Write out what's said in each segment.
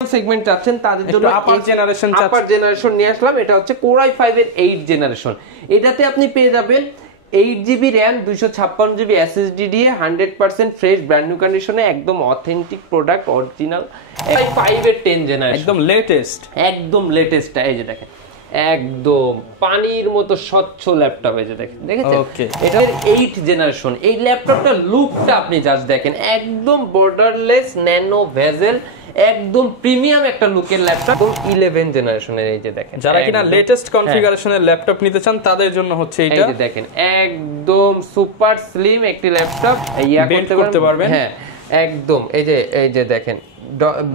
Segment চাচ্ছেন তাদের জন্য আপার জেনারেশন নিয়ে আসলাম। এটা হচ্ছে Core i5 এর 8 জেনারেশন। এটাতে আপনি পেয়ে যাবেন 8GB RAM 256GB SSD দিয়ে 100% ফ্রেশ ব্র্যান্ড নিউ কন্ডিশনে একদম অথেন্টিক প্রোডাক্ট অরিজিনাল i5 এর 10 জেনারেশন একদম লেটেস্ট এই যে দেখেন একদম পানির মতো স্বচ্ছ ল্যাপটপ এই যে দেখেন দেখেছেন এটা 8 জেনারেশন। এই ল্যাপটপটার লুকটা আপনি জাস্ট দেখেন একদম বর্ডারলেস ন্যানো ভেজেল একদম প্রিমিয়াম একটা লুকের ল্যাপটপ 11 জেনারেশনের এই যে দেখেন যারা কিনা লেটেস্ট কনফিগারেশনের ল্যাপটপ নিতে চান তাদের জন্য হচ্ছে এটা এই যে দেখেন একদম সুপার স্লিম একটি ল্যাপটপ করতে পারবেন। হ্যাঁ একদম এই যে দেখেন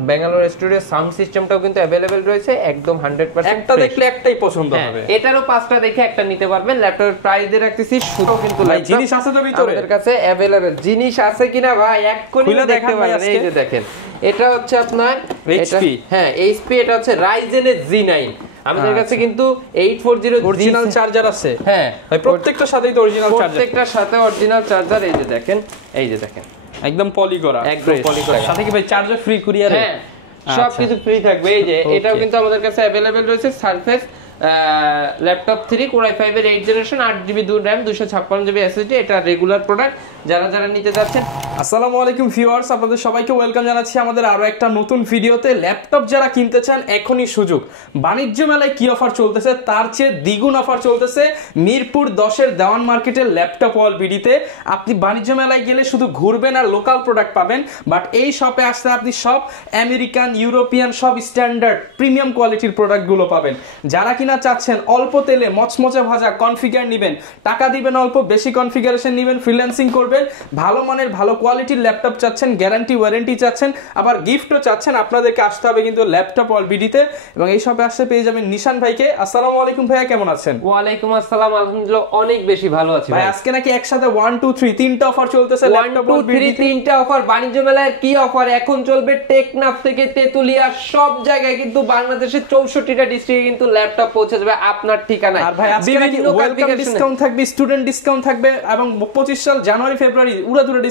ব্যাঙ্গালোর স্টুডিও সাউন্ড সিস্টেমটাও কিন্তু अवेलेबल রয়েছে একদম 100% একটা দেখলে একটাই পছন্দ হবে। এটারও 5টা দেখে একটা নিতে পারবেন। ল্যাপটপের প্রাইস দিয়ে রাখতেছি শুধু কিন্তু জিনিস আছে তো ভিতরে আমাদের কাছে अवेलेबल জিনিস আছে কিনা ভাই এক কোণে দেখতে পারেন এই যে দেখেন এটা হচ্ছে আপনার HP হ্যাঁ HP এটা হচ্ছে Ryzen এর Z9 আমাদের কাছে কিন্তু 840 অরিজিনাল চার্জার আছে। হ্যাঁ প্রত্যেকটার সাথেই তো অরিজিনাল চার্জার প্রত্যেকটার সাথে অরিজিনাল চার্জার এই যে দেখেন একদম পলি করা সাথে কি ভাই চার্জার ফ্রি কুরিয়ার হ্যাঁ সবকিছু ফ্রি থাকবে। এই যে এটাও কিন্তু আমাদের কাছে अवेलेबल রয়েছে সারফেস ল্যাপটপ 3 Core i5 এর 8 generation 8GB RAM 256GB SSD এটা রেগুলার প্রোডাক্ট যারা নিতে যাচ্ছেন। আসসালামু আলাইকুম ভিউয়ার্স, আপনাদের সবাইকে ওয়েলকাম জানাচ্ছি আমাদের আরো একটা নতুন ভিডিওতে। ল্যাপটপ যারা কিনতে চান এখনই সুযোগ। বাণিজ্য মেলায় কি অফার চলতেছে তার চেয়ে দ্বিগুণ অফার চলতেছে মিরপুর 10 এর দেওয়ান মার্কেটের ল্যাপটপ ওয়াল বিডিতে। আপনি বাণিজ্য মেলায় গেলে শুধু ঘুরবেন আর লোকাল প্রোডাক্ট পাবেন, বাট এই শপে আসলে আপনি সব আমেরিকান ইউরোপিয়ান সব স্ট্যান্ডার্ড প্রিমিয়াম কোয়ালিটির প্রোডাক্টগুলো পাবেন। যারা কিনা চাচ্ছেন অল্প তেলে মচমচে ভাজা কনফিগার নেবেন, টাকা দিবেন অল্প বেশি কনফিগারেশন নেবেন, ফ্রিল্যান্সিং করবেন, ভালো মানের ভালো কোয়ালিটির ল্যাপটপ চাচ্ছেন, গ্যারান্টি ওয়ারেন্টি চাচ্ছেন, আবার গিফটও চাচ্ছেন, আপনাদেরকে আসতে হবে কিন্তু ল্যাপটপ ওয়াল বিডিতে। এবং এই শপে আসতে পেয়ে যাবেন নিশান ভাইকে। আসসালামু আলাইকুম ভাইয়া, কেমন আছেন? ওয়ালাইকুম আসসালাম, আলহামদুলিল্লাহ অনেক বেশি ভালো আছি ভাই। আজকে নাকি একসাথে 1 2 3 তিনটা অফার চলতেছে ল্যাপটপ ওয়াল বিডিতে। তিনটা অফার বাণিজ্য মেলায় কি অফার এখন চলবে টেকনাফ থেকে তেতুলিয়া সব জায়গায় কিন্তু বাংলাদেশের 64টা ডিস্ট্রিক্টে কিন্তু ল্যাপটপ পৌঁছে যাবে আপনার ঠিকানা। আর ভাই আজকে নাকি ওয়েলকাম ডিসকাউন্ট থাকবে, স্টুডেন্ট ডিসকাউন্ট থাকবে এবং 25 সাল জানুয়ারি ফেব্রুয়ারি উড়াধুরা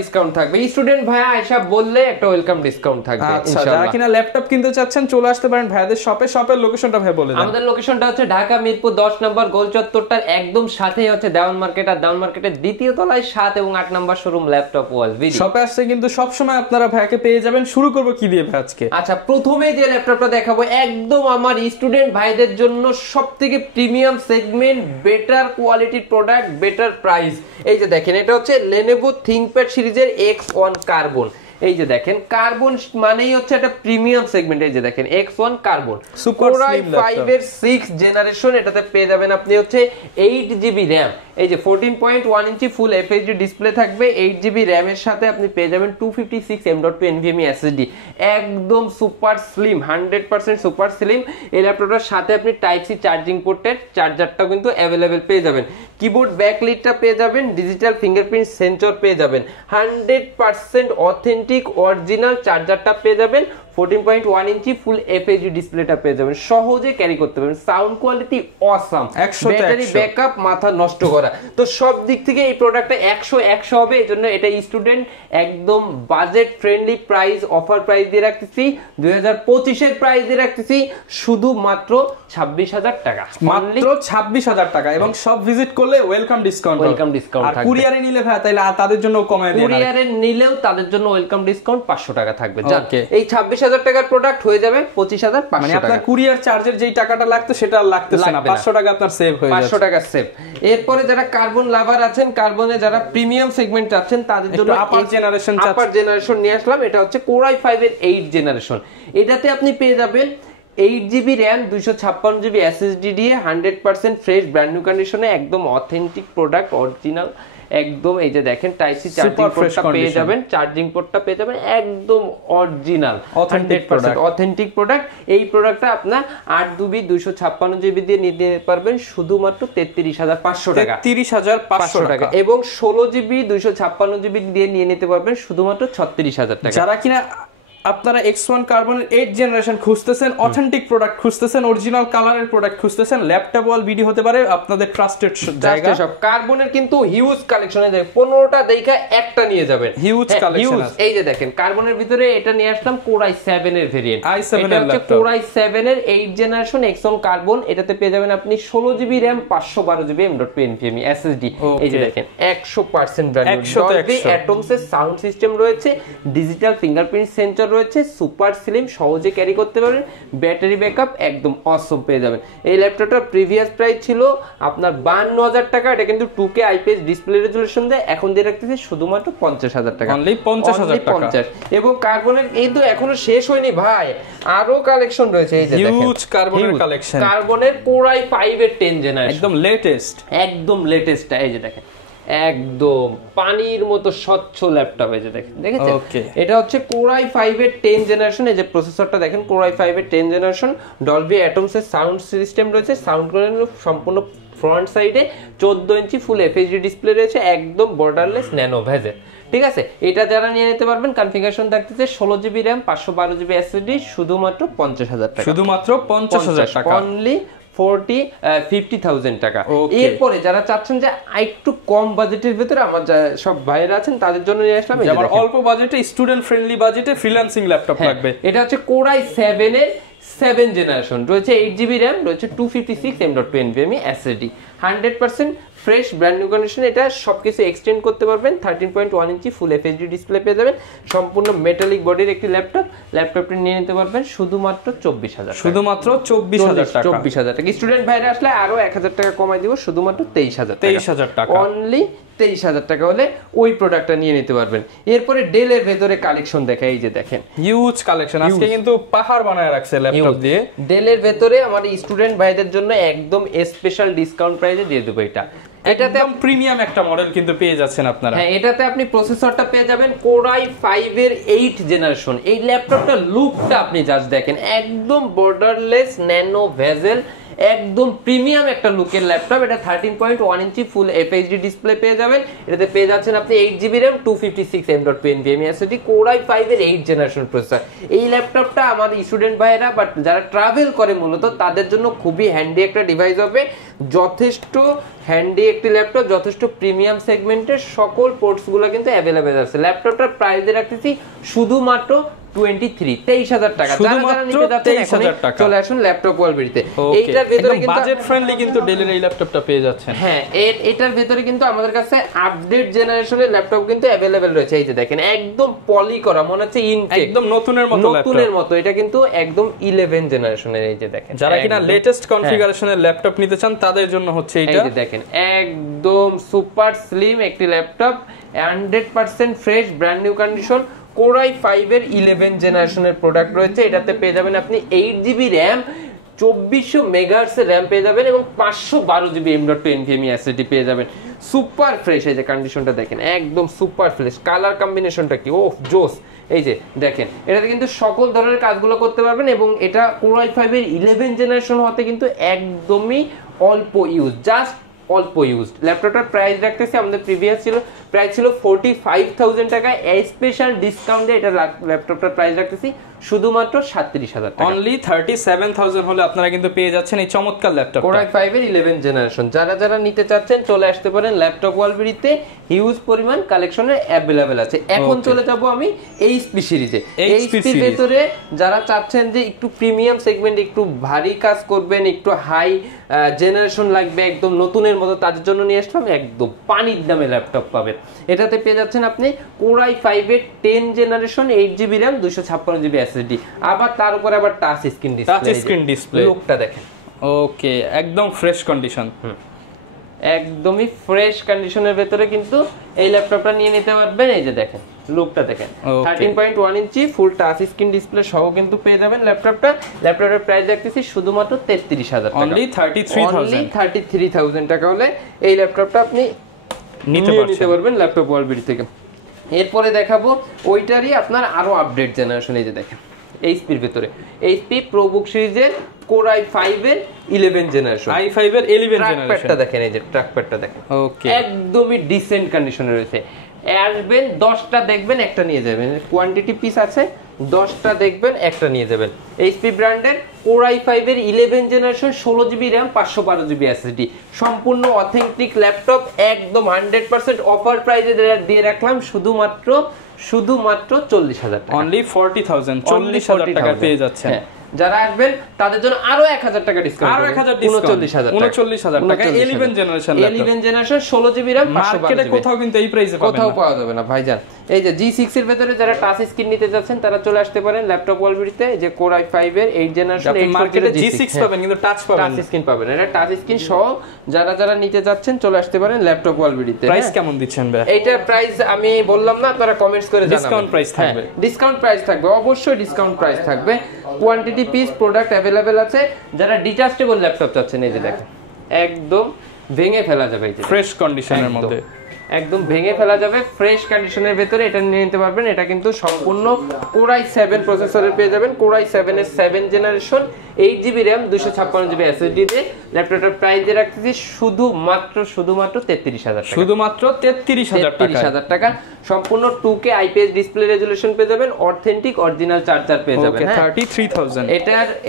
ডিসকাউন্ট থাকবে। স্টুডেন্ট ভাইয়া আয়েশা বললে একটা ওয়েলকাম ডিসকাউন্ট থাকবে ইনশাআল্লাহ। যারা কিনা ল্যাপটপ কিনতে চাচ্ছেন চলে আসতে পারেন ভাইয়াদের শপে। শপের লোকেশনটা ভাই বলে দেন। আমাদের লোকেশনটা হচ্ছে ঢাকা মিরপুর 10 নম্বর গোল চত্বরটার একদম সাথেই হচ্ছে দেওয়ান মার্কেট, আর দেওয়ান মার্কেটের দ্বিতীয় তলায় 7 এবং 8 নম্বর শোরুম ল্যাপটপ ওয়াল বিডি। শপে আসলে কিন্তু সব সময় আপনারা ভাইয়াকে পেয়ে যাবেন। শুরু করব কি দিয়ে ভাই আজকে? আচ্ছা, প্রথমে যে ল্যাপটপটা দেখাবো একদম আমার স্টুডেন্ট ভাইদের জন্য সবথেকে প্রিমিয়াম সেগমেন্ট, বেটার কোয়ালিটির প্রোডাক্ট, বেটার প্রাইস। এই যে দেখেন এটা হচ্ছে Lenovo ThinkPad সিরিজের X1 কার্বন। এই যে দেখেন কার্বন মানেই হচ্ছে একটা প্রিমিয়াম সেগমেন্ট। এই যে দেখেন X1 carbon super slim laptop 5 এর 6 জেনারেশন। এটাতে পেয়ে যাবেন আপনি হচ্ছে 8GB RAM, এই যে 14.1 ইঞ্চি ফুল FHD ডিসপ্লে থাকবে। 8GB RAM এর সাথে আপনি পেয়ে যাবেন 256 M.2 NVMe SSD একদম সুপার স্লিম 100% সুপার স্লিম। এই ল্যাপটপটার সাথে আপনি টাইপ সি চার্জিং পোর্টের চার্জারটাও কিন্তু अवेलेबल পেয়ে যাবেন। কিবোর্ড ব্যাকলিটটা পেয়ে যাবেন, ডিজিটাল ফিঙ্গারপ্রিন্ট সেন্সর পেয়ে যাবেন, 100% অথেন্টিক অরিজিনাল চার্জারটা পেয়ে যাবেন, 14.1 ইঞ্চি ফুল FHD ডিসপ্লেটা পেয়ে যাবেন, সহজে ক্যারি করতে পারবেন, sound quality awesome, battery backup মাথা নষ্ট করা। তো সব দিক থেকে এই প্রোডাক্টটা 100 হবে। এজন্য এটা স্টুডেন্ট একদম budget friendly price, offer price দিয়ে রাখতেছি 2025 এর প্রাইস দিয়ে রাখতেছি শুধুমাত্র 26,000 টাকা, মাত্র 26,000 টাকা। এবং সব ভিজিট করলে ওয়েলকাম ডিসকাউন্ট থাকবে। আর কুরিয়ারে নিলে ভাই তাইলে তাদের জন্য কমায় দেন। কুরিয়ারে নিলেও তাদের জন্য ওয়েলকাম ডিসকাউন্ট 500 টাকা থাকবে। এই 26,000 টাকার প্রোডাক্ট হয়ে যাবে 25,500 টাকা। মানে আপনার কুরিয়ার চার্জের যেই টাকাটা লাগতো সেটা আর লাগতেছে না, 500 টাকা আপনার সেভ হয়ে যাচ্ছে। 500 টাকা সেভ। এরপরে যারা কার্বন লাভার আছেন, কার্বনে যারা প্রিমিয়াম সেগমেন্ট চাচ্ছেন তাদের জন্য আপার জেনারেশন নিয়ে আসলাম। এটা হচ্ছে Core i5 এর 8 জেনারেশন। এটাতে আপনি পেয়ে যাবেন 8GB RAM 256GB SSD দিয়ে 100% ফ্রেশ ব্র্যান্ড নিউ কন্ডিশনে একদম অথেন্টিক প্রোডাক্ট অরিজিনাল একদম। এই যে দেখেন টাইপ সি চার্জিং পোর্টটা পেয়ে যাবেন, চার্জিং পোর্টটা পেয়ে যাবেন একদম অরিজিনাল 100% অথেন্টিক প্রোডাক্ট। এই প্রোডাক্টটা আপনার 8GB 256GB দিয়ে নিতে পারবেন শুধুমাত্র 33,500 টাকা, 33,500 টাকা। এবং 16GB 256GB দিয়ে নিয়ে নিতে পারবেন শুধুমাত্র 36,000 টাকা। যারা কিনা আপনারা X1 কার্বনের 8 জেনারেশন খুঁজতেছেন, অথেন্টিক প্রোডাক্ট খুঁজতেছেন, অরিজিনাল কালারের প্রোডাক্ট খুঁজতেছেন, ল্যাপটপ ওয়াল ভিডিও হতে পারে আপনাদের ট্রাস্টেড জায়গা। সব কার্বনের কিন্তু হিউজ কালেকশন আছে, 15টা দেখা একটা নিয়ে যাবেন, হিউজ কালেকশন আছে। এই যে দেখেন কার্বনের ভিতরে এটা নিয়ে আসলাম Core i7 এর ভেরিয়েন্ট, i7 এটা হচ্ছে Core i7 এর 8 জেনারেশন X1 কার্বন। এটাতে পেয়ে যাবেন আপনি 16GB RAM 512GB M.2 NVMe SSD। এই যে দেখেন 100% ব্র্যান্ড নিউ, Dolby Atmos এর সাউন্ড সিস্টেম রয়েছে, ডিজিটাল ফিঙ্গারপ্রিন্ট সেন্সর রয়েছে, সুপার স্লিম, সহজে ক্যারি করতে পারবেন, ব্যাটারি ব্যাকআপ একদম অসম পেয়ে যাবেন। এই ল্যাপটপটার প্রিভিয়াস প্রাইস ছিল আপনার 52,000 টাকা, এটা কিন্তু 2K IPS ডিসপ্লে রেজোলিউশন দেয়, এখন দিয়ে রাখতেছে শুধুমাত্র 50,000 টাকা, অনলি 50,000 টাকা। এবং কার্বনের এই তো এখনো শেষ হয়নি ভাই, আরো কালেকশন রয়েছে। এই যে দেখেন হিউজ কার্বনের কালেকশন, কার্বনের Core i5 এর 10 জেনারেশন, একদম লেটেস্ট, একদম লেটেস্ট। এই যে দেখেন একদম পানির মতো স্বচ্ছ ল্যাপটপ। এই যে দেখেছেন এটা হচ্ছে Core i5 এর 10 জেনারেশন। এই যে প্রসেসরটা দেখেন Core i5 এর 10 জেনারেশন, Dolby Atmos এর সাউন্ড সিস্টেম রয়েছে, সাউন্ড সম্পূর্ণ ফ্রন্ট সাইডে 14 ইঞ্চি ফুল FHD ডিসপ্লে রয়েছে, একদম বর্ডারলেস ন্যানো ভেজেল। ঠিক আছে, এটা যারা নিয়ে নিতে পারবেন কনফিগারেশন থাকতেছে 16GB RAM 512GB SSD, শুধুমাত্র 50,000 টাকা, শুধুমাত্র 50,000 টাকা, অনলি 50,000 টাকা। এরপরে যারা চাচ্ছেন যে একটু কম বাজেটের ভিতরে, আমার সব ভাইরা আছেন তাদের জন্য নিয়ে আসলাম আমার অল্প বাজেটে স্টুডেন্ট ফ্রেন্ডলি বাজেটে ফ্রিল্যান্সিং ল্যাপটপ লাগবে। এটা হচ্ছে Core i7 এর 7 জেনারেশন, রয়েছে 8GB RAM, রয়েছে 256 M.2 NVMe SSD, 100% fresh brand new condition. এটা সবকিছু এক্সটেন্ড করতে পারবেন, 13.1 ইঞ্চি ফুল FHD ডিসপ্লে পেয়ে যাবেন, সম্পূর্ণ মেটালিক বডির একটি ল্যাপটপটি নিয়ে নিতে পারবেন শুধুমাত্র 24,000, শুধুমাত্র 24,000 টাকা। 24,000 টাকা। স্টুডেন্ট ভাইরা আসলে আরো 1,000 টাকা কমাই দিব, শুধুমাত্র 23,000 টাকা, অনলি 23,000 টাকা হলে ওই প্রোডাক্টটা নিয়ে নিতে পারবেন। এরপরে ডেলের ভেতরে কালেকশন দেখা, এই যে দেখেন হিউজ কালেকশন, আজকে কিন্তু পাহাড় বানায় রাখছে ল্যাপটপ দিয়ে। ডেলের ভেতরে আমার স্টুডেন্ট ভাইদের জন্য একদম স্পেশাল ডিসকাউন্ট প্রাইসে দিয়ে দেবো। এটাতে প্রিমিয়াম একটা মডেল কিন্তু পেয়ে যাচ্ছেন আপনারা। হ্যাঁ, এটাতে আপনি প্রসেসরটা পেয়ে যাবেন Core i5 এর 8 জেনারেশন। এই ল্যাপটপটার লুকটা আপনি জাস্ট দেখেন, একদম বর্ডারলেস ন্যানো ভেজেল, একদম প্রিমিয়াম একটা লুকের ল্যাপটপ। এটা 13.1 ইঞ্চি ফুল FHD ডিসপ্লে পেয়ে যাবেন। এটাতে পেয়ে যাচ্ছেন আপনি 8GB RAM 256 M.2 NVMe SSD, Core i5 এর 8 জেনারেশন প্রসেসর। এই ল্যাপটপটা আমাদের স্টুডেন্ট ভাইরা বাট যারা ট্রাভেল করে মূলত তাদের জন্য খুবই হ্যান্ডি একটা ডিভাইস হবে, যথেষ্ট হ্যান্ডি একটি ল্যাপটপ, যথেষ্ট প্রিমিয়াম সেগমেন্টের সকল পোর্টসগুলো কিন্তু অ্যাভেলেবেল আছে। ল্যাপটপটার প্রাইস রাখতেছি শুধুমাত্র 23,000 টাকা। চলে আসুন ল্যাপটপ ওয়ালবিতে। এইটার ভেতরে কিন্তু বাজেট ফ্রেন্ডলি কিন্তু ডেলের এই ল্যাপটপটা পেয়ে যাচ্ছেন। হ্যাঁ, এটার ভেতরে কিন্তু আমাদের কাছে আপডেট জেনারেশনের ল্যাপটপ কিন্তু অ্যাভেলেবেল রয়েছে। এই যে দেখেন একদম পলি করা, মনে হচ্ছে একদম নতুনের মতো ল্যাপটপ, নতুনের মতো। এটা কিন্তু একদম 11 জেনারেশনের। এই যে দেখেন যারা কিনা লেটেস্ট কনফিগারেশনের ল্যাপটপ নিতে চান তাদের জন্য হচ্ছে এটা। এই যে দেখেন একদম সুপার স্লিম একটি laptop, 100% fresh brand new condition. Core i5 এর 11 জেনারেশনের প্রোডাক্ট রয়েছে। এটাতে পেয়ে যাবেন আপনি 8GB RAM, 2400 মেগাহার্টজ এর RAM পেয়ে যাবেন এবং 512GB M.2 NVMe SSD পেয়ে যাবেন। সুপার ফ্রেশ, এই যে কন্ডিশনটা দেখেন একদম সুপার ফ্রেশ। কালার কম্বিনেশনটা কি ওফ জোস। এই যে দেখেন এটাতে কিন্তু সকল ধরনের কাজগুলো করতে পারবেন এবং এটা Core i5 এর 11 জেনারেশন হতে কিন্তু একদমই অল্প ইউজ, জাস্ট অল্প ইউজড। ল্যাপটপটার প্রাইস রাখতেছি আমাদের প্রিভিয়াস প্রাইস ছিল 45,000 টাকা, স্পেশাল ডিসকাউন্টে এটা ল্যাপটপটার প্রাইস রাখতেছি শুধুমাত্র 37,000 টাকা। অনলি 37,000 হলে আপনারা কিন্তু পেয়ে যাচ্ছেন এই চমৎকার ল্যাপটপ Core i5 এর 11 জেনারেশন। যারা নিতে চাচ্ছেন চলে আসতে পারেন ল্যাপটপ ওয়ালবিতে, হিউজ পরিমাণ কালেকশনের অ্যাভেলেবেল আছে। এখন চলে যাব আমি HP সিরিজে। HP এর ভিতরে যারা চাচ্ছেন যে একটু প্রিমিয়াম সেগমেন্ট, একটু ভারী কাজ করবেন, একটু হাই জেনারেশন লাগবে, একদম নতুনের মতো, তাদের জন্য নিয়ে আসলাম একদম পানির দামে ল্যাপটপ পাবেন। এটাতে পেয়ে যাচ্ছেন আপনি Core i5 এর 10 generation 8GB RAM 256GB SSD, আবার তার উপরে আবার টাচ স্ক্রিন ডিসপ্লে। লুকটা দেখেন ওকে, একদম ফ্রেশ কন্ডিশন, একদমই ফ্রেশ কন্ডিশনের ভেতরে কিন্তু এই ল্যাপটপটা নিয়ে নিতে পারবেন। এই যে দেখেন লুকটা দেখেন, 13.1 ইঞ্চি ফুল টাচ স্ক্রিন ডিসপ্লে সহ কিন্তু পেয়ে যাবেন ল্যাপটপটা। ল্যাপটপের প্রাইস রাখতেছি শুধুমাত্র 33,000 টাকা, অনলি 33,000 টাকা হলে এই ল্যাপটপটা আপনি নিতে পারবেন ল্যাপটপ ওয়ালবিডি থেকে। এরপরে দেখাবো ওইটারই আপনার আরো আপডেট জেনারেশন। এই যে দেখেন HP এর ভিতরে HP ProBook সিরিজের Core i5 এর 11 জেনারেশন, i5 এর 11 জেনারেশন। ট্র্যাকপ্যাডটা দেখেন, এই যে ট্র্যাকপ্যাডটা দেখেন ওকে, একদমই ডিসেন্ট কন্ডিশনে রয়েছে। আসবেন 10টা দেখবেন, একটা নিয়ে যাবেন, কোয়ান্টিটি পিস আছে 10টা দেখবেন একটা নিয়ে যাবেন। এইচপি ব্র্যান্ডের Core i5 এর 11 generation 16GB RAM 512GB SSD সম্পূর্ণ অথেন্টিক ল্যাপটপ, একদম 100% অফার প্রাইসে দিয়ে রাখলাম শুধুমাত্র 40,000 টাকা। অনলি 40,000 40,000 টাকা পেয়ে যাচ্ছেন। যারা আসবেন তাদের জন্য আরো 1000 টাকা ডিসকাউন্ট, আরো 1000 ডিসকাউন্ট, 39,000 টাকা 11 generation laptop, 11 generation 16GB RAM 512GB। মার্কেটে কোথাও কিন্তু এই প্রাইসে পাবেন না, কোথাও পাওয়া যাবে না ভাইজান। এই যে G6 এর ভিতরে যারা টাচ স্ক্রিন নিতে যাচ্ছেন তারা চলে আসতে পারেন ল্যাপটপ ওয়ালবিডিতে। এই যে Core i5 এর 8 জেনারেশন, আপনি মার্কেটে G6 পাবেন কিন্তু টাচ পাবেন না, টাচ স্ক্রিন পাবেন। এটা টাচ স্ক্রিন সহ যারা নিতে যাচ্ছেন চলে আসতে পারেন ল্যাপটপ ওয়ালবিডিতে। প্রাইস কেমন দিচ্ছেন ভাই? এইটার প্রাইস আমি বললাম না, আপনারা কমেন্টস করে জানাবেন। ডিসকাউন্ট প্রাইস থাকবে, ডিসকাউন্ট প্রাইস থাকবে, অবশ্যই ডিসকাউন্ট প্রাইস থাকবে। কোয়ান্টিটি পিস প্রোডাক্ট अवेलेबल আছে। যারা ডিটাচেবল ল্যাপটপ চাচ্ছেন এই যে দেখেন একদম ভেঙে ফেলা যাবে, এই যে ফ্রেশ কন্ডিশনের মধ্যে একদম ভেঙে ফেলা যাবে, ফ্রেশ কন্ডিশনের ভিতরে এটা নিয়ে নিতে পারবেন। এটা কিন্তু সম্পূর্ণ Core i7 প্রসেসরের পেয়ে যাবেন। Core i7 এর 7 generation 8GB RAM 256GB SSD দিয়ে ল্যাপটপটার প্রাইস দিয়ে রাখতেছি শুধুমাত্র 33,000 টাকা। শুধুমাত্র 33,000 টাকা। সম্পূর্ণ 2K IPS ডিসপ্লে রেজোলিউশন পেয়ে যাবেন, অথেন্টিক অরিজিনাল চার্জার পেয়ে যাবেন। 33,000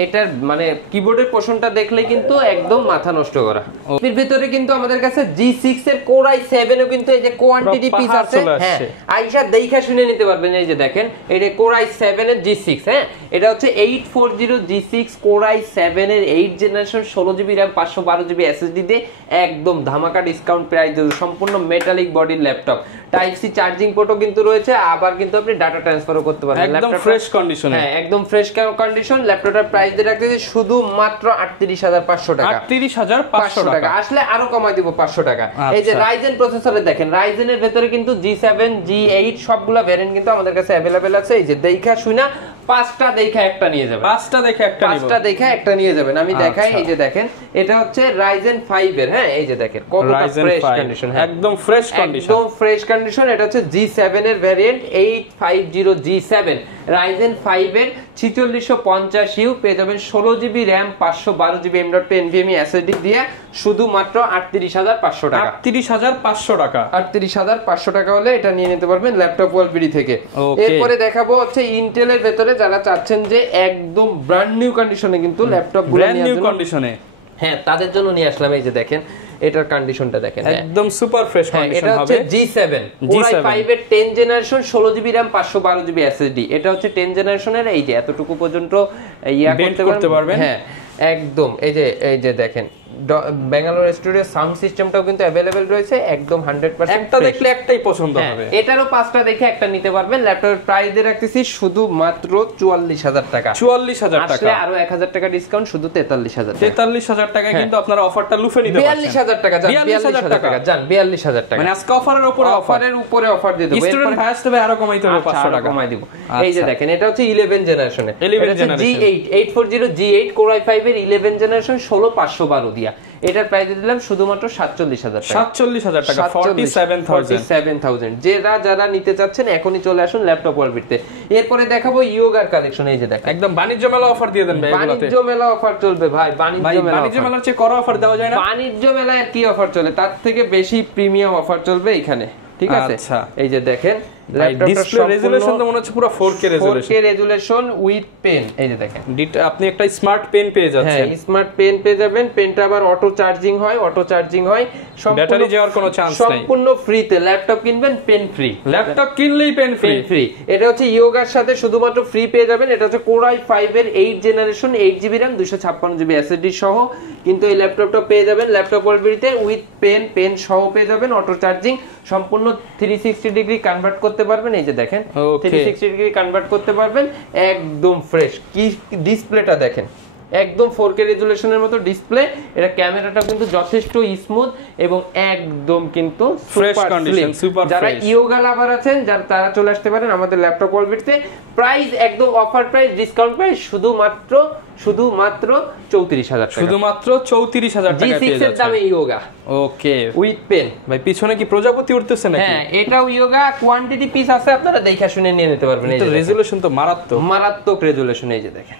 এটার মানে কিবোর্ডের পোর্শনটা দেখলে কিন্তু একদম মাথা নষ্ট করা। এর ভিতরে কিন্তু আমাদের কাছে G6 এর Core i7 এও কিন্তু এই যে কোয়ান্টিটি পিস আছে, হ্যাঁ আইসা দেখা শুনে নিতে পারবেন। এই যে দেখেন এটা Core i7 এর G6, হ্যাঁ এটা হচ্ছে 840 G6 Core i7 এর 8 generation 16GB RAM 512GB SSD দিয়ে একদম ধামাকা ডিসকাউন্ট প্রাইস দিয়ে সম্পূর্ণ মেটালিক বডির ল্যাপটপ। টাইপ সি চার্জিং পোর্টও কিন্তু রয়েছে, আবার কিন্তু আপনি ডাটা ট্রান্সফারও করতে পারবেন। একদম ফ্রেশ কন্ডিশনে, হ্যাঁ একদম ফ্রেশ কন্ডিশন। ল্যাপটপটার প্রাইস দিয়ে রাখতেছি শুধুমাত্র 38,500 টাকা। 38,500 টাকা আসলে আরো কমাই দিব 500 টাকা। এই যে রাইজেন প্রসেসরে দেখেন, রাইজেনের ভেতরে কিন্তু G7 G8 সবগুলা ভ্যারিয়েন্ট কিন্তু আমাদের কাছে अवेलेबल আছে। এই যে দেখা শুনা 5টা দেখা একটা নিয়ে যাবেন, 5টা দেখা একটা নিয়ে যাবেন। আমি দেখাই, এই যে দেখেন এটা হচ্ছে Ryzen 5 এর, হ্যাঁ এই যে দেখেন কতটা ফ্রেশ কন্ডিশন, একদম ফ্রেশ কন্ডিশন, একদম ফ্রেশ কন্ডিশন। এটা হচ্ছে G7 এর ভ্যারিয়েন্ট 850 G7 Ryzen 5 এর 4650U পেয়ে যাবেন 16GB RAM 512GB M.2 NVMe SSD দিয়ে শুধুমাত্র 38,500 টাকা। 38,500 টাকা, 38,500 টাকা হলে এটা নিয়ে নিতে পারবেন ল্যাপটপ ওয়ালবিডি থেকে। এরপরে দেখাবো হচ্ছে ইন্টেলের ভেতরে যারা চাচ্ছেন যে একদম ব্র্যান্ড নিউ কন্ডিশনে কিন্তু ল্যাপটপ ব্র্যান্ড নিউ কন্ডিশনে, হ্যাঁ তাদের জন্য নিয়ে আসলাম। এই যে দেখেন এটার কন্ডিশনটা দেখেন একদম সুপার ফ্রেশ কন্ডিশন হবে। এটা হচ্ছে G7 Core i5 এর 10 generation 16GB RAM 512GB SSD। এটা হচ্ছে 10 জেনারেশনের, এই যে এতটুকু পর্যন্ত করতে পারবেন, হ্যাঁ একদম। এই যে দেখেন ব্যাঙ্গালোর স্টুডিও সাউন্ড সিস্টেমটাও কিন্তু अवेलेबल রয়েছে, একদম 100%। একটা দেখলে একটাই পছন্দ হবে, এটারও 5টা দেখে একটা নিতে পারবেন। ল্যাপটপের প্রাইস দিয়ে রাখতেছি শুধুমাত্র 44,000 টাকা। 44,000 টাকা, আসলে আরো 1,000 টাকা ডিসকাউন্ট, শুধু 43,000 টাকা। 43,000 টাকায় কিন্তু আপনারা অফারটা লুফে নিতে পারছেন। 42,000 টাকা যান, 42,000 টাকা যান, 42,000 টাকা মানে আজকে অফারের উপরে অফার দিয়ে দেব। স্টুডেন্ট ভাইস তবে আরো কমাইতে হবে 500 টাকা কমাই দিব। এই যে দেখেন এটা হচ্ছে 11 জেনারেশনের, G8 840 G8 Core i5 এর 11 জেনারেশন 16512 দিয়া। এটার প্রাইস দিলাম শুধুমাত্র 47,000 টাকা। 47,000 টাকা, 47,000। যারা নিতে চাচ্ছেন এখনই চলে আসুন ল্যাপটপ ওয়ালবিডতে। এরপরে দেখাবো ইয়োগার কালেকশন। এই যে দেখেন একদম বাণিজ্য মেলা অফার দিয়ে দেন ভাই। বাণিজ্য মেলা অফার চলবে ভাই, বাণিজ্য মেলার চেয়ে কড়া অফার দেওয়া যায় না। বাণিজ্য মেলায় কি অফার চলে তার থেকে বেশি প্রিমিয়াম অফার চলবে এখানে, ঠিক আছে? এই যে দেখেন ডিসপ্লে রেজোলিউশন তো মনে হচ্ছে পুরো 4K রেজোলিউশন উইথ পেন। এই যে দেখেন আপনি একটা স্মার্ট পেন পেয়ে যাচ্ছেন, হ্যাঁ স্মার্ট পেন পেয়ে যাবেন। পেনটা আবার অটো চার্জিং হয়, ব্যাটারি যাওয়ার কোনো চান্স নাই, সম্পূর্ণ ফ্রিতে। ল্যাপটপ কিনবেন পেন ফ্রি, ল্যাপটপ কিনলেই পেন ফ্রি। এটা হচ্ছে ইয়োগার সাথে শুধুমাত্র ফ্রি পেয়ে যাবেন। এটা হচ্ছে Core i5 এর 8 generation 8GB RAM 256GB SSD সহ কিন্তু এই ল্যাপটপটা পেয়ে যাবেন ল্যাপটপ ওয়ালবিডিতে উইথ পেন সহ পেয়ে যাবেন। অটো চার্জিং, সম্পূর্ণ 360 ডিগ্রি কনভার্ট করতে পারবেন। এই যে দেখেন 360 ডিগ্রি কনভার্ট করতে পারবেন, একদম ফ্রেশ। কি ডিসপ্লেটা দেখেন, একদম 4K রেজোলিউশনের মতো ডিসপ্লে। এটা ক্যামেরাটা কিন্তু যথেষ্ট স্মুথ এবং একদম কিন্তু ফ্রেশ কন্ডিশন, সুপার ফ্রেশ। যারা ইয়োগা লাভার আছেন তারা চলে আসতে পারেন আমাদের ল্যাপটপ ওয়ালবিডতে। প্রাইস একদম অফার প্রাইস, ডিসকাউন্ট প্রাইস শুধুমাত্র 34,000 টাকা। শুধুমাত্র 34,000 টাকা পেয়ে যাচ্ছেন। G6 এর দামে ইয়োগা, ওকে উইথ পেন। ভাই পিছনে কি প্রজাপতি উঠতেছে নাকি? হ্যাঁ এটাও ইয়োগা, কোয়ান্টিটি পিস আছে, আপনারা দেখে শুনে নিয়ে নিতে পারবেন। এই যে রেজোলিউশন তো মারাত্মক রেজোলিউশন। এই যে দেখেন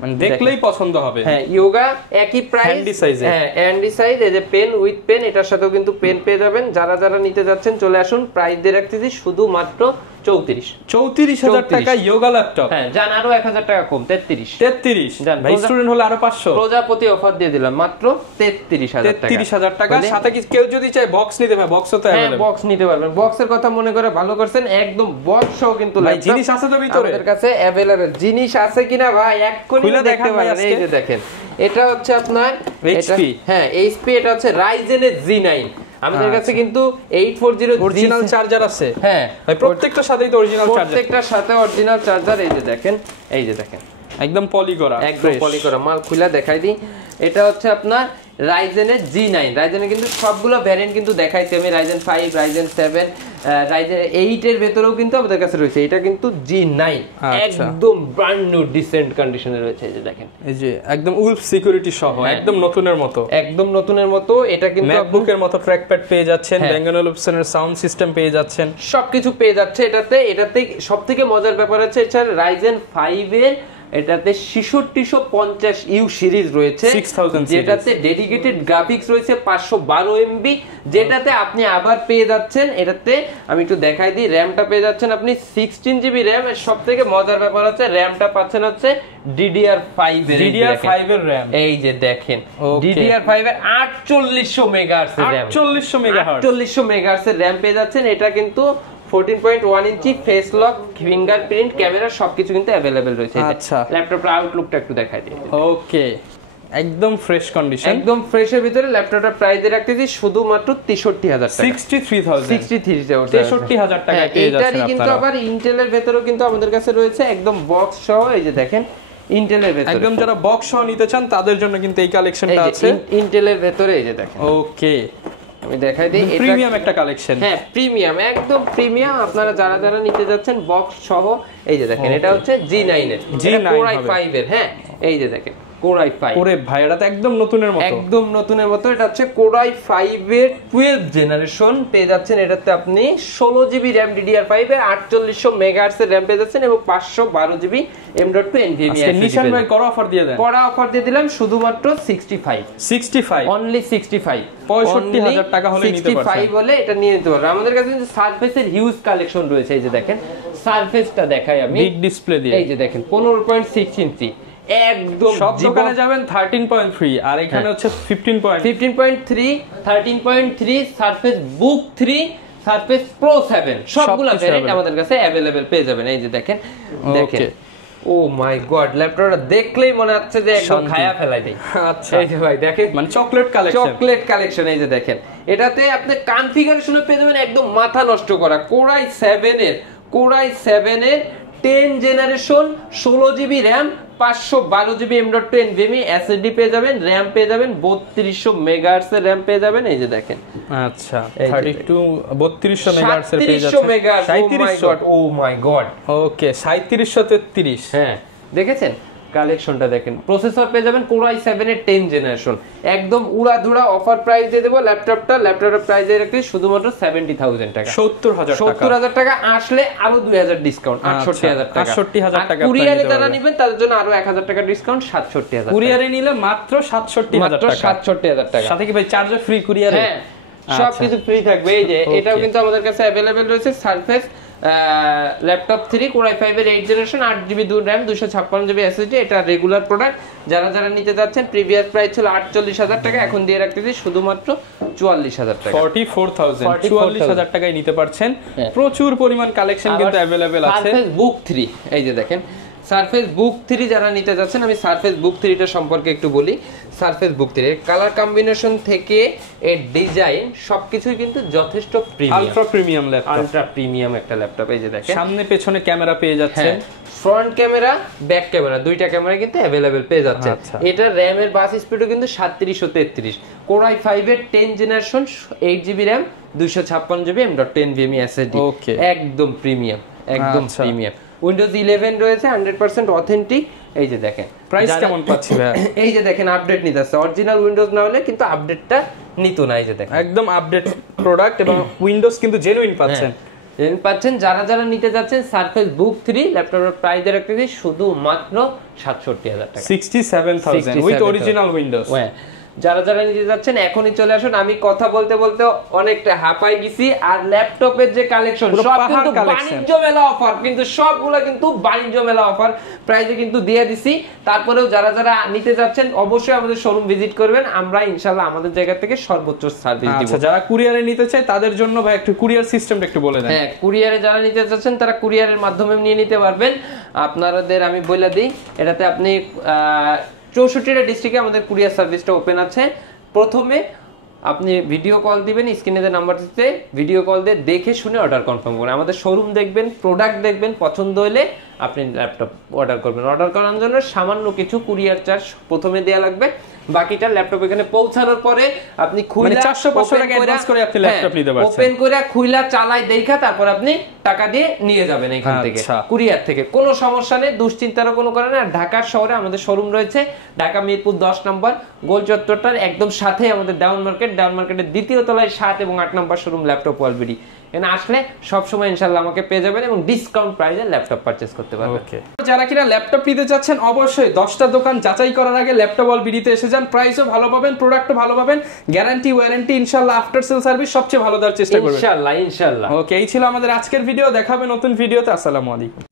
মানে দেখলেই পছন্দ হবে। হ্যাঁ ইয়োগা একই প্রাইস, হ্যান্ডি সাইজে, হ্যাঁ হ্যান্ডি সাইজ। এই যে পেন উইথ পেন, এটার সাথেও কিন্তু পেন পেয়ে যাবেন। যারা নিতে যাচ্ছেন চলে আসুন। প্রাইস দিয়ে রাখতেছি শুধুমাত্র 34,000 টাকা ইয়োগা ল্যাপটপ। হ্যাঁ জান আরো 1000 টাকা কম 33 ভাই স্টুডেন্ট হলে আরো 500। প্রজাপতি অফার দিয়ে দিলাম মাত্র 33,000 টাকা। সাথে কি কেউ যদি চায় বক্স নিতে পারে, বক্সও তো अवेलेबल। হ্যাঁ বক্স নিতে পারবেন। বক্সের কথা মনে করে ভালো করছেন, একদম বক্স সহ কিন্তু ল্যাপটপ জিনিস আছে তো ভিতরে আমাদের কাছে अवेलेबल। জিনিস আছে কিনা ভাই এক করে দেখতে পারেন। এই যে দেখেন এটা হচ্ছে আপনার HP, হ্যাঁ এইচপি, এটা হচ্ছে Ryzen এর G9। আমাদের কাছে কিন্তু 840 অরিজিনাল চার্জার আছে। হ্যাঁ ভাই প্রত্যেকটার সাথেই তো অরিজিনাল চার্জার, প্রত্যেকটার সাথে অরিজিনাল চার্জার। এই যে দেখেন, এই যে দেখেন একদম পলি করা, একদম পলি করা মাল। খুলে দেখাই দিই, এটা হচ্ছে আপনার Ryzen এর G9। Ryzen এর কিন্তু সবগুলো ভ্যারিয়েন্ট কিন্তু দেখাইছি আমি, Ryzen 5, Ryzen 7, Ryzen 8 এর ভেতরেও কিন্তু আমাদের কাছে রয়েছে। এটা কিন্তু G9 একদম ব্র্যান্ড নিউ ডিসেন্ট কন্ডিশনে রয়েছে। এই যে দেখেন, এই যে একদম উলফ সিকিউরিটি সহ একদম নতুনের মতো, একদম নতুনের মতো। এটা কিন্তু ম্যাকবুকের মতো ট্র্যাক প্যাড পেয়ে যাচ্ছেন, Bang & Olufsen এর সাউন্ড সিস্টেম পেয়ে যাচ্ছেন, সবকিছু পেয়ে যাচ্ছে এটাতে। সবথেকে মজার ব্যাপার হচ্ছে এটা Ryzen 5 এর এটাতে 6650U সিরিজ রয়েছে, যেটাতে ডেডিকেটেড গ্রাফিক্স রয়েছে 512 MB, যেটাতে আপনি আবার পেয়ে যাচ্ছেন এটাতে আমি একটু দেখাই দিই, র‍্যামটা পেয়ে যাচ্ছেন আপনি 16GB র‍্যাম। এর সবথেকে মজার ব্যাপার হচ্ছে র‍্যামটা পাচ্ছেন হচ্ছে DDR5 এর র‍্যাম। এই যে দেখেন DDR5 এর 4800 মেগাহার্টজ এর র‍্যাম, 4800 মেগাহার্টজ এর র‍্যাম পেয়ে যাচ্ছেন। এটা কিন্তু 14.1 ইঞ্চি ফেস লক, ফিঙ্গারপ্রিন্ট, ক্যামেরা সবকিছু কিন্তু अवेलेबल রয়েছে। আচ্ছা ল্যাপটপের আউটলুকটা একটু দেখাই দিই। ওকে একদম ফ্রেশ কন্ডিশন, একদম ফ্রেশের ভিতরে ল্যাপটপটার প্রাইস দিয়ে রাখতেছি শুধুমাত্র 63000 টাকা, 63,000 টাকায় পেয়ে যাচ্ছেন আপনারা। কিন্তু আবার ইন্টেলের ভেতরেও কিন্তু আমাদের কাছে রয়েছে একদম বক্স সহ। এই যে দেখেন ইন্টেলের ভেতরে, একদম যারা বক্স সহ নিতে চান তাদের জন্য কিন্তু এই কালেকশনটা আছে ইন্টেলের ভেতরে। এই যে দেখেন, ওকে আমি দেখাই দিই, এটা প্রিমিয়াম একটা কালেকশন। হ্যাঁ প্রিমিয়াম, একদম প্রিমিয়াম। আপনারা যারা নিতে যাচ্ছেন বক্স সহ, এই যে দেখেন এটা হচ্ছে G9 এর, Core i5 এর। হ্যাঁ এই যে দেখেন Core i5, ওরে ভাই এটা তো একদম নতুনের মতো, একদম নতুনের মতো। এটা হচ্ছে Core i5 এর 12th জেনারেশন পেয়ে যাচ্ছেন। এটাতে আপনি 16GB RAM DDR5 এর 4800 মেগাহার্টজ এর RAM পেয়ে যাচ্ছেন এবং 512GB M.2 NVMe SSD। নিশান ভাই করা অফার দিয়ে দেন, করা অফার দিয়ে দিলাম শুধুমাত্র 65 অনলি 65 65,000 টাকা হলে নিতে পারবেন। 65 বলে এটা নিয়ে নিতে পারবেন। আমাদের কাছে কিন্তু সারফেসের হিউজ কালেকশন রয়েছে। এই যে দেখেন সারফেসটা দেখাই আমি, বিগ ডিসপ্লে দিয়ে। এই যে দেখেন 15.6 ইঞ্চি, একদম সব দোকানে যাবেন 13.3 আর এখানে হচ্ছে 15.3 13.3 সারফেস বুক 3 সারফেস প্রো 7 সবগুলা ভেরিয়েন্ট আমাদের কাছে अवेलेबल পেয়ে যাবেন। এই যে দেখেন ও মাই গড, ল্যাপটপটা দেখলেই মনে হচ্ছে যে একদম খায়া ফেলাই দেই। আচ্ছা এই যে ভাই দেখেন মানে চকলেট কালেকশন। এই যে দেখেন এটাতে আপনি কনফিগারেশনে পেয়ে যাবেন একদম মাথা নষ্ট করা Core i7 এর 10 generation 16GB RAM 512GB M.2 NVMe SSD পেয়ে যাবেন, RAM পেয়ে যাবেন 3200 মেগাহার্টজ এর RAM পেয়ে যাবেন। এই যে দেখেন আচ্ছা 3200 মেগাহার্টজ এর পেয়ে যাচ্ছেন, 3700 ও মাই গড ওকে 3733। হ্যাঁ দেখেছেন কালেকশনটা দেখেন। প্রসেসর পেয়ে যাবেন Core i7 এর 10 জেনারেশন, একদম উড়াধুরা অফার প্রাইস দিয়ে দেব। ল্যাপটপের প্রাইস দিয়ে রাখছি শুধুমাত্র 70,000 টাকা, 70,000 টাকা। আসলে আরো 2000 ডিসকাউন্ট 68,000 টাকা। কুরিয়ারে যারা নেবেন তাদের জন্য আরো 1000 টাকা ডিসকাউন্ট 67,000 কুরিয়ারে নিলে মাত্র 67,000 টাকা, 67,000 টাকা। সাথে কি ভাই চার্জার ফ্রি কুরিয়ারে? হ্যাঁ সবকিছু ফ্রি থাকবে। এই যে এটাও কিন্তু আমাদের কাছে अवेलेबल রয়েছে সারফেস ল্যাপটপ 3 Core i5 এর 8 generation 8GB RAM 256GB SSD। এটা রেগুলার প্রোডাক্ট, যারা নিতে যাচ্ছেন প্রিভিয়াস প্রাইস ছিল 48,000 টাকা, এখন দিয়ে রাখতেছি শুধুমাত্র 44,000 টাকা, 44,000 টাকায় নিতে পারছেন। প্রচুর পরিমাণ কালেকশন কিন্তু अवेलेबल আছে। সারফেস বুক 3 এই যে দেখেন সারফেস বুক 3 যারা নিতে যাচ্ছেন, আমি সারফেস বুক 3টা সম্পর্কে একটু বলি। সারফেস বুক 3 এর কালার কম্বিনেশন থেকে এর ডিজাইন সবকিছুই কিন্তু যথেষ্ট premium, ultra premium laptop, ultra premium একটা ল্যাপটপ। এই যে দেখেন সামনে পেছনে ক্যামেরা পেয়ে যাচ্ছেন, ফ্রন্ট ক্যামেরা ব্যাক ক্যামেরা দুইটা ক্যামেরা কিন্তু अवेलेबल পেয়ে যাচ্ছেন। এটা RAM এর বাস স্পিডও কিন্তু 3733, Core i5 এর 10 generation 8GB RAM 256GB M.2 NVMe SSD, একদম প্রিমিয়াম, একদম প্রিমিয়াম। উইন্ডোজ 11 রয়েছে 100% অথেন্টিক। এই যে দেখেন প্রাইস কেমন পাচ্ছি ভাই? এই যে দেখেন আপডেট নিতে আসছে, অরিজিনাল উইন্ডোজ না হলে কিন্তু আপডেটটা নিত না। এই যে দেখেন একদম আপডেট প্রোডাক্ট এবং উইন্ডোজ কিন্তু জেনুইন পাচ্ছেন। যারা নিতে যাচ্ছেন সারফেস বুক 3 ল্যাপটপের প্রাইস রাখতেছি শুধুমাত্র 67,000 টাকা, 67,000 উইথ অরিজিনাল উইন্ডোজ। যারা যারা নিতে যাচ্ছেন এখনই চলে আসুন। আমি কথা বলতে বলতে অনেকটা হাঁপাই গেছি। আর ল্যাপটপের যে কালেকশন সব কিন্তু বাণিজ্য মেলা অফার, কিন্তু সবগুলো কিন্তু বাণিজ্য মেলা অফার প্রাইসে কিন্তু দিয়ে দিছি। তারপরেও যারা যারা নিতে যাচ্ছেন অবশ্যই আমাদের শোরুম ভিজিট করবেন, আমরা ইনশাআল্লাহ আমাদের জায়গা থেকে সর্বোচ্চ সার্ভিস দিব। আচ্ছা, যারা কুরিয়ারে নিতে চায় তাদের জন্য ভাই একটু কুরিয়ার সিস্টেমটা একটু বলে দেন। হ্যাঁ, কুরিয়ারে যারা নিতে যাচ্ছেন তারা কুরিয়ারের মাধ্যমে নিয়ে নিতে পারবেন। আপনাদের আমি বলে দিই, এটাতে আপনি 64টা ডিস্ট্রিক্টে আমাদের কুরিয়ার সার্ভিসটা ওপেন আছে। প্রথমে আপনি ভিডিও কল দিবেন, স্ক্রিনে যে নাম্বার দিতে ভিডিও কল দিয়ে দেখে শুনে অর্ডার কনফার্ম করবেন। আমাদের শোরুম দেখবেন, প্রোডাক্ট দেখবেন, পছন্দ হলে আপনি ল্যাপটপ অর্ডার করবেন। অর্ডার করার জন্য সামান্য কিছু কুরিয়ার চার্জ প্রথমে দেয়া লাগবে, বাকিটা ল্যাপটপ এখানে পৌঁছানোর পরে আপনি খুলে 400-500 টাকা অ্যাডভান্স করে আপনি ল্যাপটপ নিতে পারছেন। ওপেন করে খুইলা চালাই দেখা তারপর আপনি টাকা দিয়ে নিয়ে যাবেন এখান থেকে, কুরিয়ার থেকে। কোনো সমস্যা নেই, দুশ্চিন্তারও কোনো কারণে। আর ঢাকার শহরে আমাদের শোরুম রয়েছে, ঢাকা মিরপুর 10 নম্বর গোল চত্বরটার একদম সাথে আমাদের ডাউন মার্কেটের দ্বিতীয় তলায় 7 এবং 8 নম্বর শোরুম ল্যাপটপ ওয়ালবিডি। এখানে আসলে সবসময় ইনশাল্লাহ আমাকে পেয়ে যাবেন এবং ডিসকাউন্ট প্রাইসে ল্যাপটপ পারচেস করতে পারবেন। যারা কিনা ল্যাপটপ নিতে যাচ্ছেন অবশ্যই 10টা দোকান যাচাই করার আগে ল্যাপটপ ওয়ালবিডিতে এসে যান। প্রাইসও ভালো পাবেন, প্রোডাক্টও ভালো পাবেন, গ্যারান্টি ওয়ারেন্টি ইনশাআল্লাহ আফটার সেল সার্ভিস সবচেয়ে ভালো দেওয়ার চেষ্টা করবেন ইনশাআল্লাহ। ওকে, এই ছিল আমাদের আজকের ভিডিও। দেখা হবে নতুন ভিডিওতে। আসসালামু আলাইকুম।